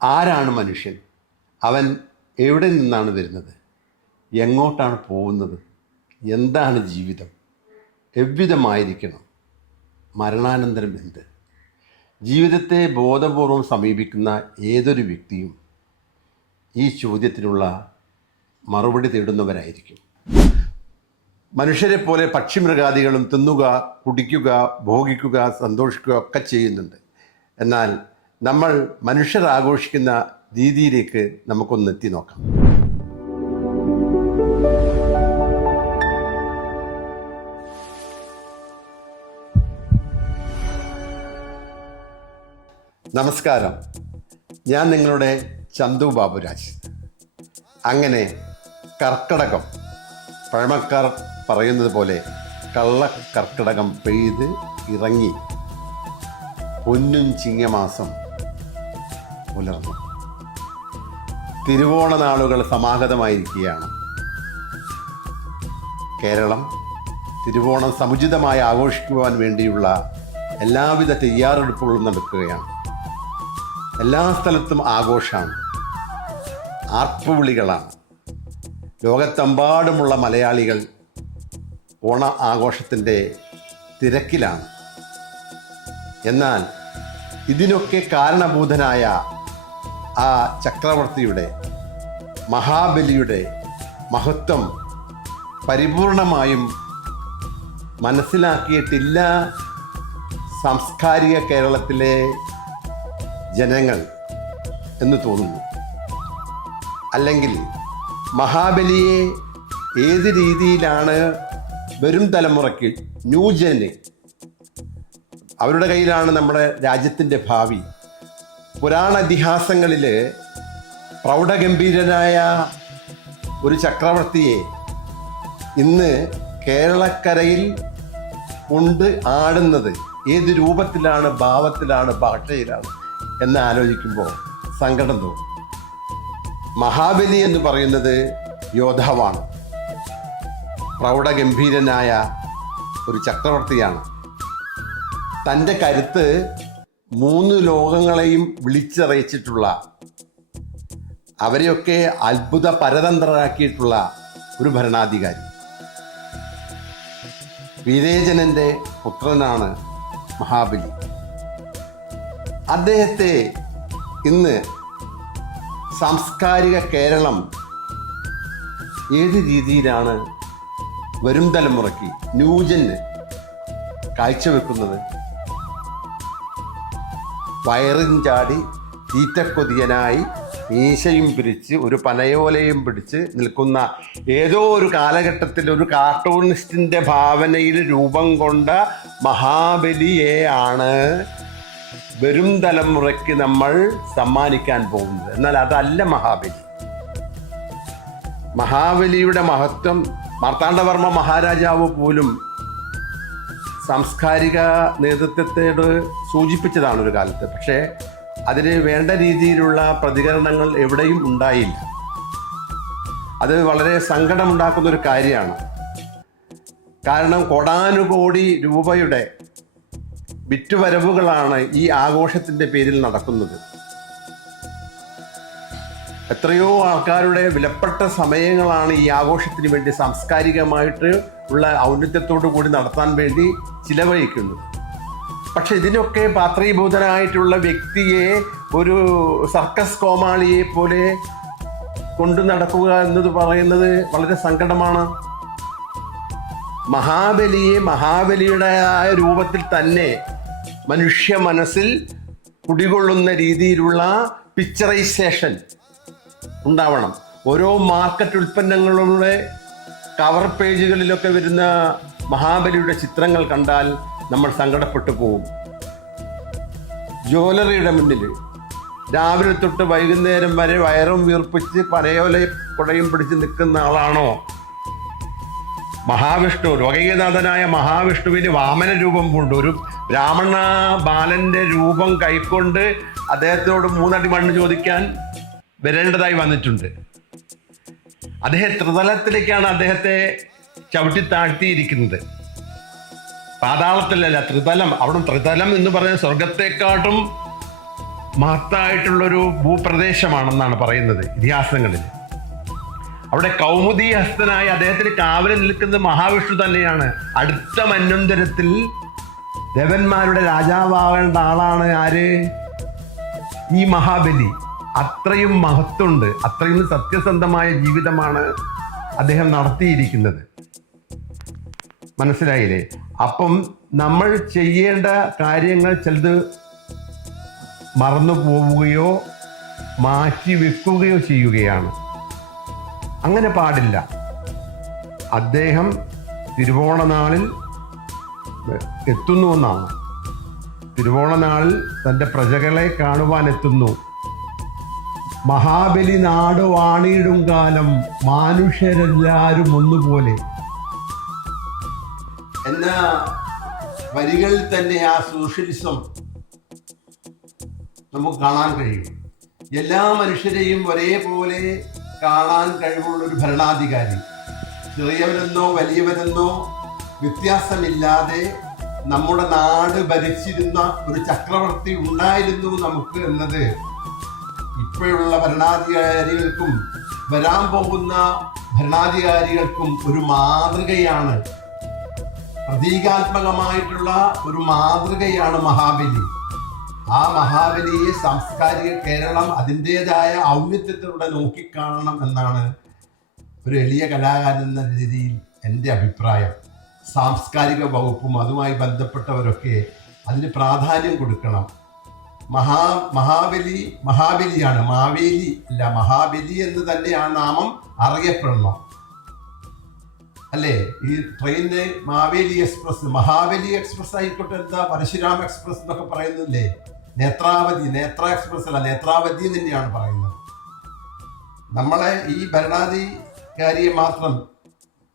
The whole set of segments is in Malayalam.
ആരാണ് മനുഷ്യൻ? അവൻ എവിടെ നിന്നാണ് വരുന്നത്? എങ്ങോട്ടാണ് പോകുന്നത്? എന്താണ് ജീവിതം? എவ்விധമായിരിക്കണം മരണാനന്തരം എന്ത്? ജീവിതത്തെ ബോധപൂർവം സമീപിക്കുന്ന ഏതൊരു വ്യക്തിയും ഈ ചോദ്യത്തിനുള്ള മറുപടി തേടുന്നവരായിരിക്കും. മനുഷ്യരെ പോലെ പക്ഷിമൃഗാദികളും തിന്നുക, കുടിക്കുക, ഭോഗിക്കുക, സന്തോഷിക്കുക ഒക്കെ ചെയ്യുന്നുണ്ട്. എന്നാൽ നമ്മൾ മനുഷ്യർ ആഘോഷിക്കുന്ന രീതിയിലേക്ക് നമുക്കൊന്ന് എത്തി നോക്കാം. നമസ്കാരം, ഞാൻ നിങ്ങളുടെ ചന്തു ബാബുരാജ്. അങ്ങനെ കർക്കിടകം, പഴമക്കാർ പറയുന്നത് പോലെ കള്ള കർക്കിടകം പെയ്ത് ഇറങ്ങി പൊന്നും ചിങ്ങമാസം പുലർന്നു. തിരുവോണ നാളുകൾ സമാഗതമായിരിക്കുകയാണ്. കേരളം തിരുവോണം സമുചിതമായി ആഘോഷിക്കുവാൻ വേണ്ടിയുള്ള എല്ലാവിധ തയ്യാറെടുപ്പുകളും നടക്കുകയാണ്. എല്ലാ സ്ഥലത്തും ആഘോഷമാണ്, ആർപ്പുവിളികളാണ്. ലോകത്തെമ്പാടുമുള്ള മലയാളികൾ ഓണ ആഘോഷത്തിൻ്റെ തിരക്കിലാണ്. എന്നാൽ ഇതിനൊക്കെ കാരണഭൂതനായ ആ ചക്രവർത്തിയുടെ, മഹാബലിയുടെ മഹത്വം പരിപൂർണമായും മനസ്സിലാക്കിയിട്ടില്ല സാംസ്കാരിക കേരളത്തിലെ ജനങ്ങൾ എന്ന് തോന്നുന്നു. അല്ലെങ്കിൽ മഹാബലിയെ ഏത് രീതിയിലാണ് വരും തലമുറയ്ക്ക്, ന്യൂജന്, അവരുടെ കയ്യിലാണ് നമ്മുടെ രാജ്യത്തിൻ്റെ ഭാവി. പുരാണ ഇതിഹാസങ്ങളിൽ പ്രൗഢഗംഭീരനായ ഒരു ചക്രവർത്തിയെ ഇന്ന് കേരളക്കരയിൽ കൊണ്ട് ആടുന്നത് ഏത് രൂപത്തിലാണ്, ഭാവത്തിലാണ്, ഭാഷയിലാണ് എന്ന് ആലോചിക്കുമ്പോൾ സങ്കടം തോന്നും. മഹാബലി എന്ന് പറയുന്നത് യോദ്ധാവാണ്, പ്രൗഢഗംഭീരനായ ഒരു ചക്രവർത്തിയാണ്. തൻ്റെ കരുത്ത് 3 ലോകങ്ങളെയും വിളിച്ചറിയിച്ചിട്ടുള്ള, അവരെയൊക്കെ അത്ഭുത പരതന്ത്രരാക്കിയിട്ടുള്ള ഒരു ഭരണാധികാരി. വിരേചനൻ്റെ പുത്രനാണ് മഹാബലി. അദ്ദേഹത്തെ ഇന്ന് സാംസ്കാരിക കേരളം ഏത് രീതിയിലാണ് വരും തലമുറയ്ക്ക്, ന്യൂജന് കാഴ്ചവെക്കുന്നത്? വയറും ചാടി തീറ്റക്കൊതിയനായി മീശയും പിരിച്ച് ഒരു പനയോലയും പിടിച്ച് നിൽക്കുന്ന ഏതോ ഒരു കാലഘട്ടത്തിൽ ഒരു കാർട്ടൂണിസ്റ്റിൻ്റെ ഭാവനയിൽ രൂപം കൊണ്ട മഹാബലിയെയാണ് വരും തലമുറയ്ക്ക് നമ്മൾ സമ്മാനിക്കാൻ പോകുന്നത്. എന്നാൽ അതല്ല മഹാബലി. മഹാബലിയുടെ മഹത്വം മാർത്താണ്ഡവർമ്മ മഹാരാജാവ് പോലും സാംസ്കാരിക നേതൃത്വത്തോട് സൂചിപ്പിച്ചതാണ് ഒരു കാലത്ത്. പക്ഷേ അതിന് വേണ്ട രീതിയിലുള്ള പ്രതികരണങ്ങൾ എവിടെയും ഉണ്ടായില്ല. അത് വളരെ സങ്കടമുണ്ടാക്കുന്ന ഒരു കാര്യമാണ്. കാരണം കോടാനുകോടി രൂപയുടെ വിറ്റുവരവുകളാണ് ഈ ആഘോഷത്തിൻ്റെ പേരിൽ നടക്കുന്നത്. എത്രയോ ആൾക്കാരുടെ വിലപ്പെട്ട സമയങ്ങളാണ് ഈ ആഘോഷത്തിന് വേണ്ടി സാംസ്കാരികമായിട്ട് ഉള്ള ഔന്നത്യത്തോടു കൂടി നടത്താൻ വേണ്ടി ചിലവഴിക്കുന്നത്. പക്ഷെ ഇതിനൊക്കെ പാത്രീഭൂതനായിട്ടുള്ള വ്യക്തിയെ ഒരു സർക്കസ് കോമാളിയെ പോലെ കൊണ്ടു നടക്കുക എന്നത് പറയുന്നത് വളരെ സങ്കടമാണ്. മഹാബലിയെ മഹാബലിയുടേതായ രൂപത്തിൽ തന്നെ മനുഷ്യ മനസ്സിൽ കുടികൊള്ളുന്ന രീതിയിലുള്ള പിക്ചറൈസേഷൻ ഉണ്ടാവണം. ഓരോ മാർക്കറ്റ് ഉൽപ്പന്നങ്ങളുടെ കവർ പേജുകളിലൊക്കെ വരുന്ന മഹാബലിയുടെ ചിത്രങ്ങൾ കണ്ടാൽ നമ്മൾ സങ്കടപ്പെട്ടു പോകും. ജ്വല്ലറിയുടെ മുന്നിൽ രാവിലെ തൊട്ട് വൈകുന്നേരം വരെ വയറും വീർപ്പിച്ച് പനയോല കുടയും പിടിച്ച് നിൽക്കുന്ന ആളാണോ മഹാവിഷ്ണു? ലോകൈകനാഥനായ മഹാവിഷ്ണുവിന് വാമന രൂപം കൊണ്ട് ഒരു ബ്രാഹ്മണ ബാലന്റെ രൂപം കൈക്കൊണ്ട് അദ്ദേഹത്തോട് 3 അടി മണ്ണ് ചോദിക്കാൻ വരേണ്ടതായി വന്നിട്ടുണ്ട്. അദ്ദേഹം ത്രിതലത്തിലേക്കാണ് അദ്ദേഹത്തെ ചവിട്ടി താഴ്ത്തിയിരിക്കുന്നത്. പാതാളത്തിലല്ല, ത്രിതലം. അവിടെ ത്രിതലം എന്ന് പറഞ്ഞ സ്വർഗത്തെക്കാട്ടും മഹത്തായിട്ടുള്ളൊരു ഭൂപ്രദേശമാണെന്നാണ് പറയുന്നത് ഇതിഹാസങ്ങളിൽ. അവിടെ കൗമുദീഹസ്തനായി അദ്ദേഹത്തിന് കാവല് നിൽക്കുന്നത് മഹാവിഷ്ണു തന്നെയാണ്. അടുത്ത മന്വന്തരത്തിൽ ദേവന്മാരുടെ രാജാവാകേണ്ട ആളാണ് ആര്? ഈ മഹാബലി. അത്രയും മഹത്വമുണ്ട്, അത്രയും സത്യസന്ധമായ ജീവിതമാണ് അദ്ദേഹം നടത്തിയിരിക്കുന്നത്. മനസ്സിലായില്ലേ? അപ്പം നമ്മൾ ചെയ്യേണ്ട കാര്യങ്ങൾ ചിലത് മറന്നു പോവുകയോ മാറ്റി വെക്കുകയോ ചെയ്യുകയാണ്. അങ്ങനെ പാടില്ല. അദ്ദേഹം തിരുവോണനാളിൽ എത്തുന്നു എന്നാണ്. തിരുവോണനാളിൽ തൻ്റെ പ്രജകളെ കാണുവാൻ എത്തുന്നു. മഹാബലി നാട് വാണിയിടും കാലം മനുഷ്യരെല്ലാവരും ഒന്നുപോലെ എന്ന വരികളിൽ തന്നെ ആ സോഷ്യലിസം നമുക്ക് കാണാൻ കഴിയും. എല്ലാ മനുഷ്യരെയും ഒരേപോലെ കാണാൻ കഴിവുള്ള ഒരു ഭരണാധികാരി, ചെറിയവരെന്നോ വലിയവരെന്നോ വ്യത്യാസമില്ലാതെ നമ്മുടെ നാട് ഭരിച്ചിരുന്ന ഒരു ചക്രവർത്തി ഉണ്ടായിരുന്നു നമുക്ക് എന്നത് ഇപ്പോഴുള്ള ഭരണാധികാരികൾക്കും വരാൻ പോകുന്ന ഭരണാധികാരികൾക്കും ഒരു മാതൃകയാണ്. പ്രതീകാത്മകമായിട്ടുള്ള ഒരു മാതൃകയാണ് മഹാബലി. ആ മഹാബലിയെ സാംസ്കാരിക കേരളം അതിൻ്റെതായ ഔന്നത്യത്തിലൂടെ നോക്കിക്കാണണം എന്നാണ് ഒരു എളിയ കലാകാരൻ എന്ന രീതിയിൽ എൻ്റെ അഭിപ്രായം. സാംസ്കാരിക വകുപ്പും അതുമായി ബന്ധപ്പെട്ടവരൊക്കെ അതിന് പ്രാധാന്യം കൊടുക്കണം. മഹാബലിയാണ്, മാവേലി അല്ല, മഹാബലി എന്ന് തന്നെ ആ നാമം അറിയപ്പെടണം, അല്ലേ? ഈ ട്രെയിനിന് മാവേലി എക്സ്പ്രസ്, മഹാബലി എക്സ്പ്രസ് ആയിക്കോട്ടെ, എന്താ പരശുരാം എക്സ്പ്രസ് എന്നൊക്കെ പറയുന്നില്ലേ? നേത്ര എക്സ്പ്രസ് അല്ല, നേത്രാവതി തന്നെയാണ് പറയുന്നത്. നമ്മളെ ഈ ഭരണാധികാരിയെ മാത്രം,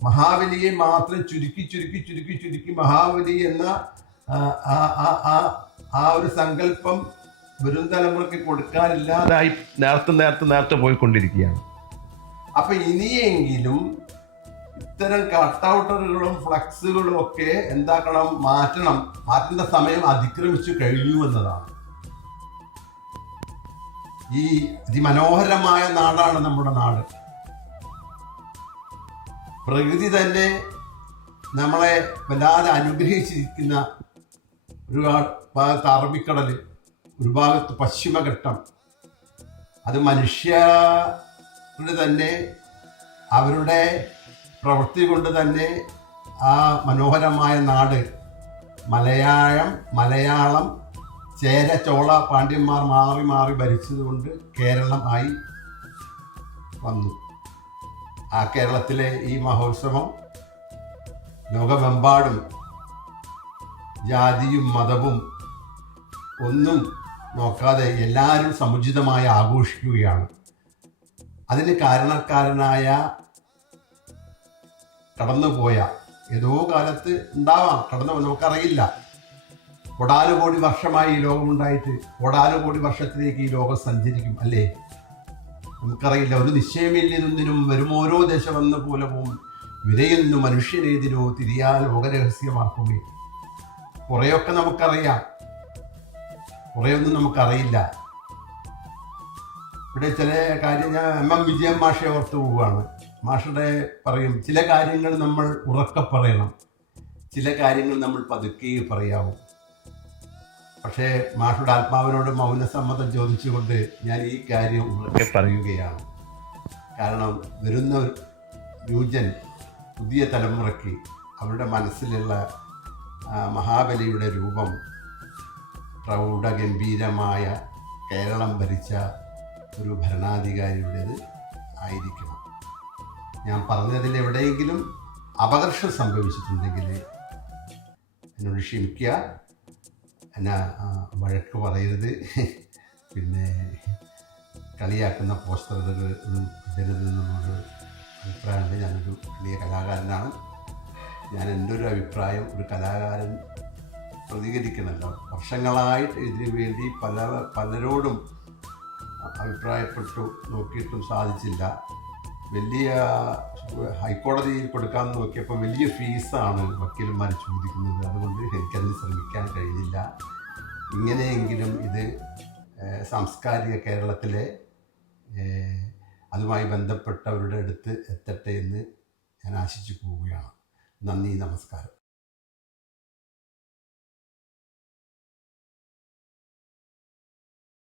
മഹാബലിയെ മാത്രം ചുരുക്കി മഹാബലി എന്ന ആ ഒരു സങ്കല്പം വരും തലമുറയ്ക്ക് കൊടുക്കാനില്ലാതായി നേരത്തെ പോയിക്കൊണ്ടിരിക്കുകയാണ്. അപ്പൊ ഇനിയെങ്കിലും ഇത്തരം കട്ടൗട്ടറുകളും ഫ്ലക്സുകളും ഒക്കെ എന്താക്കണം, മാറ്റേണ്ട സമയം അതിക്രമിച്ചു കഴിഞ്ഞു എന്നതാണ്. ഈ അതിമനോഹരമായ നാടാണ് നമ്മുടെ നാട്. പ്രകൃതി തന്നെ നമ്മളെ വല്ലാതെ അനുഗ്രഹിച്ചിരിക്കുന്ന ഒരു ഭാഗത്ത് അറബിക്കടൽ, ഒരു ഭാഗത്ത് പശ്ചിമഘട്ടം. അത് മനുഷ്യരുടെ തന്നെ അവരുടെ പ്രവൃത്തി കൊണ്ട് തന്നെ ആ മനോഹരമായ നാട് മലയാളം ചേര ചോള പാണ്ഡ്യന്മാർ മാറി മാറി ഭരിച്ചതുകൊണ്ട് കേരളം ആയി വന്നു. ആ കേരളത്തിലെ ഈ മഹോത്സവം ലോകമെമ്പാടും ജാതിയും മതവും ഒന്നും നോക്കാതെ എല്ലാവരും സമുചിതമായി ആഘോഷിക്കുകയാണ്. അതിന് കാരണക്കാരനായ കടന്നുപോയ ഏതോ കാലത്ത് ഉണ്ടാവാം, നമുക്കറിയില്ല. കോടാനുകോടി വർഷമായി ഈ ലോകമുണ്ടായിട്ട് കോടാനുകോടി വർഷത്തിലേക്ക് ഈ ലോകം സഞ്ചരിക്കും, അല്ലേ? നമുക്കറിയില്ല. ഒരു നിശ്ചയമില്ല ഇതൊന്നിനും. വരും ഓരോ ദശ വന്ന പോലെ പോവും. വിരയുന്നു മനുഷ്യനേതിനോ തിരിയാ ലോകരഹസ്യമാക്കുമേ. കുറേയൊക്കെ നമുക്കറിയാം, കുറേയൊന്നും നമുക്കറിയില്ല. ഇവിടെ ചില കാര്യം ഞാൻ MM വിജയൻ മാഷെ ഓർത്ത് പോവുകയാണ്. മാഷയുടെ പറയും, ചില കാര്യങ്ങൾ നമ്മൾ ഉറക്കെ പറയണം, ചില കാര്യങ്ങൾ നമ്മൾ പതുക്കെ പറയാവും. പക്ഷേ മാഷയുടെ ആത്മാവിനോട് മൗനസമ്മതം ചോദിച്ചുകൊണ്ട് ഞാൻ ഈ കാര്യം ഉറക്കെ പറയുകയാണ്. കാരണം വരുന്ന ന്യൂജൻ പുതിയ തലമുറയ്ക്ക് അവരുടെ മനസ്സിലുള്ള മഹാബലിയുടെ രൂപം പ്രൗഢഗംഭീരമായ കേരളം ഭരിച്ച ഒരു ഭരണാധികാരിയുടേത് ആയിരിക്കണം. ഞാൻ പറഞ്ഞതിൽ എവിടെയെങ്കിലും അപകർഷം സംഭവിച്ചിട്ടുണ്ടെങ്കിൽ എന്നോട് ക്ഷമിക്കുക, എന്നെ വഴക്ക് പറയരുത്. പിന്നെ കളിയാക്കുന്ന പോസ്റ്ററുകൾ ഒന്നും ഇടരുതെന്നുള്ളൊരു അഭിപ്രായമുണ്ട്. ഞാനൊരു വലിയ കലാകാരനാണ്. ഞാൻ എൻ്റെ ഒരു അഭിപ്രായം, ഒരു കലാകാരൻ പ്രതികരിക്കണമല്ലോ. വർഷങ്ങളായിട്ട് ഇതിനു വേണ്ടി പലരോടും അഭിപ്രായപ്പെട്ടു നോക്കിയിട്ടും സാധിച്ചില്ല. വലിയ ഹൈക്കോടതിയിൽ കൊടുക്കാൻ നോക്കിയപ്പോൾ വലിയ ഫീസാണ് വക്കീലന്മാർ ചോദിക്കുന്നത്. അതുകൊണ്ട് എനിക്കതിന് ശ്രമിക്കാൻ കഴിഞ്ഞില്ല. ഇങ്ങനെയെങ്കിലും ഇത് സാംസ്കാരിക കേരളത്തിലെ അതുമായി ബന്ധപ്പെട്ടവരുടെ അടുത്ത് എത്തട്ടെ എന്ന് ഞാൻ ആശിച്ചു പോവുകയാണ്. നന്ദി, നമസ്കാരം.